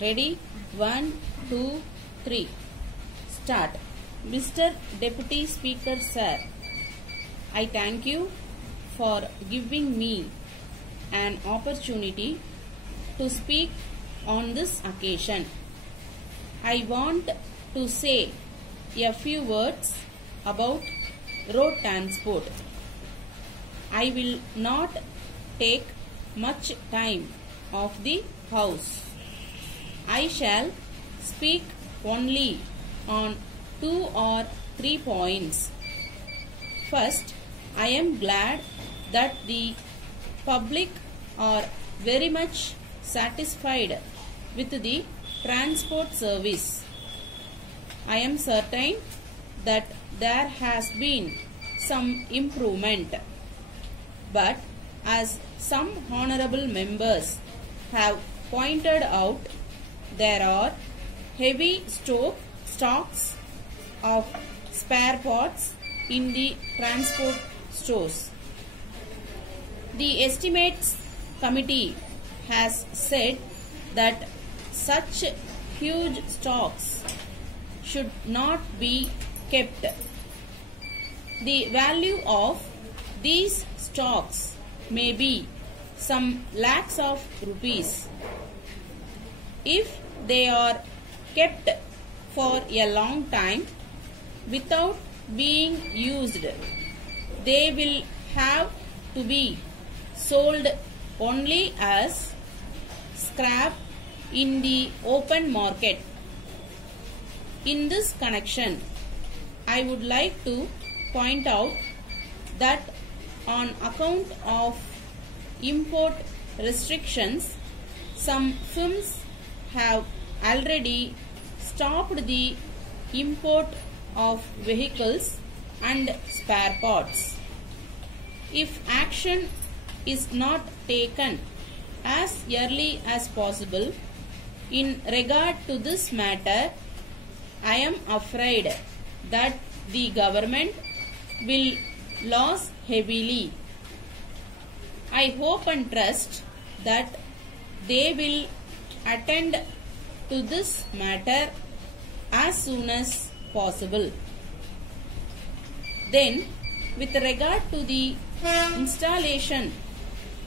Ready? 1, 2, 3. Start. Mr. Deputy Speaker Sir, I thank you for giving me an opportunity to speak on this occasion. I want to say a few words about road transport. I will not take much time of the House. I shall speak only on 2 or 3 points. First, I am glad that the public are very much satisfied with the transport service. I am certain that there has been some improvement, but as some honorable members have pointed out, there are heavy stocks of spare parts in the transport stores. The Estimates Committee has said that such huge stocks should not be kept. The value of these stocks may be some lakhs of rupees. If they are kept for a long time without being used, they will have to be sold only as scrap in the open market. In this connection, I would like to point out that on account of import restrictions, some firms have already stopped the import of vehicles and spare parts. If action is not taken as early as possible in regard to this matter, I am afraid that the government will lose heavily. I hope and trust that they will attend to this matter as soon as possible. Then, with regard to the installation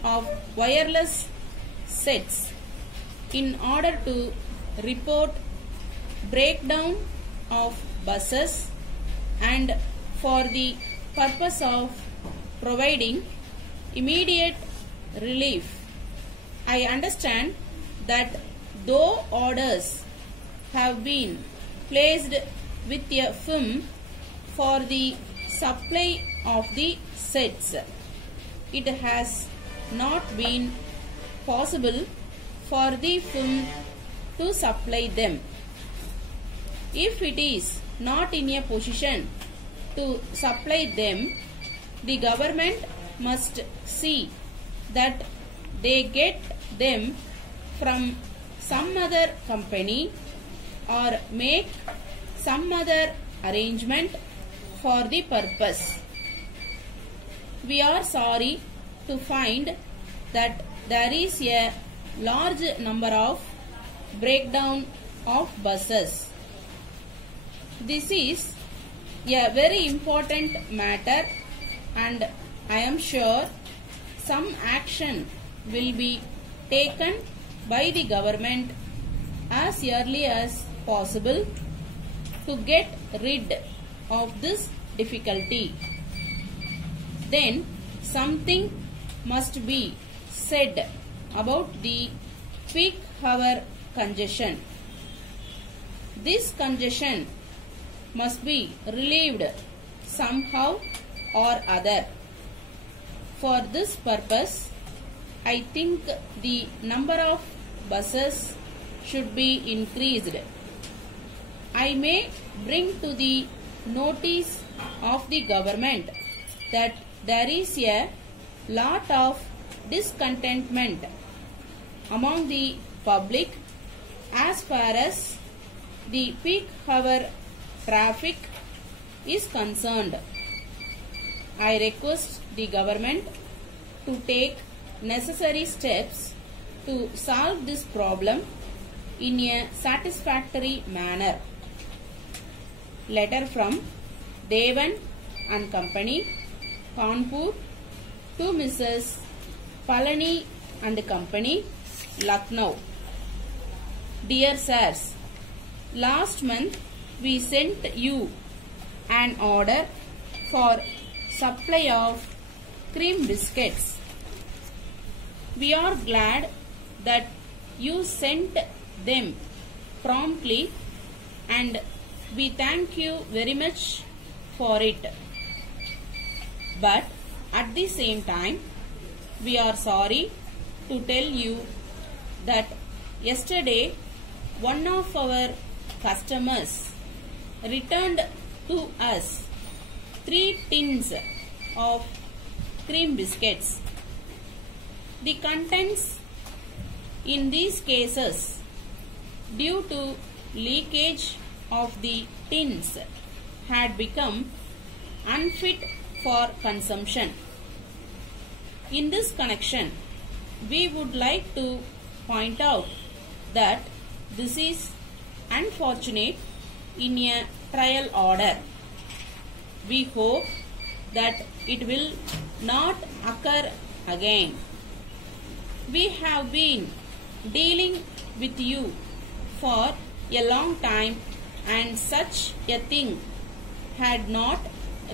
of wireless sets in order to report breakdown of buses and for the purpose of providing immediate relief, I understand that though orders have been placed with a firm for the supply of the sets, it has not been possible for the firm to supply them. If it is not in a position to supply them, the government must see that they get them from some other company or make some other arrangement for the purpose. We are sorry to find that there is a large number of breakdown of buses. This is a very important matter, and I am sure some action will be taken by the government as early as possible to get rid of this difficulty. Then something must be said about the peak hour congestion. This congestion must be relieved somehow or other. For this purpose, I think the number of buses should be increased. I may bring to the notice of the government that there is a lot of discontentment among the public as far as the peak hour traffic is concerned. I request the government to take necessary steps to solve this problem in a satisfactory manner. Letter from Devan and Company, Kanpur, to Mrs. Palani and Company, Lucknow. Dear Sirs, last month we sent you an order for supply of cream biscuits. We are glad that you sent them promptly and we thank you very much for it. But at the same time, we are sorry to tell you that yesterday one of our customers returned to us 3 tins of cream biscuits. The contents in these cases, due to leakage of the tins, had become unfit for consumption. In this connection, we would like to point out that this is unfortunate in a trial order. We hope that it will not occur again. We have been dealing with you for a long time and such a thing had not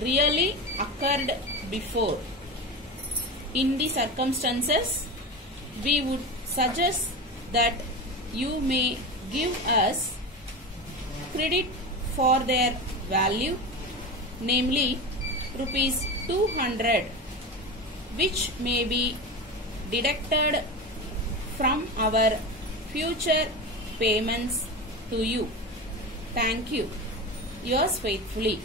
really occurred before. In the circumstances, we would suggest that you may give us credit for their value, namely rupees 200, which may be deducted from our future payments to you. Thank you. Yours faithfully.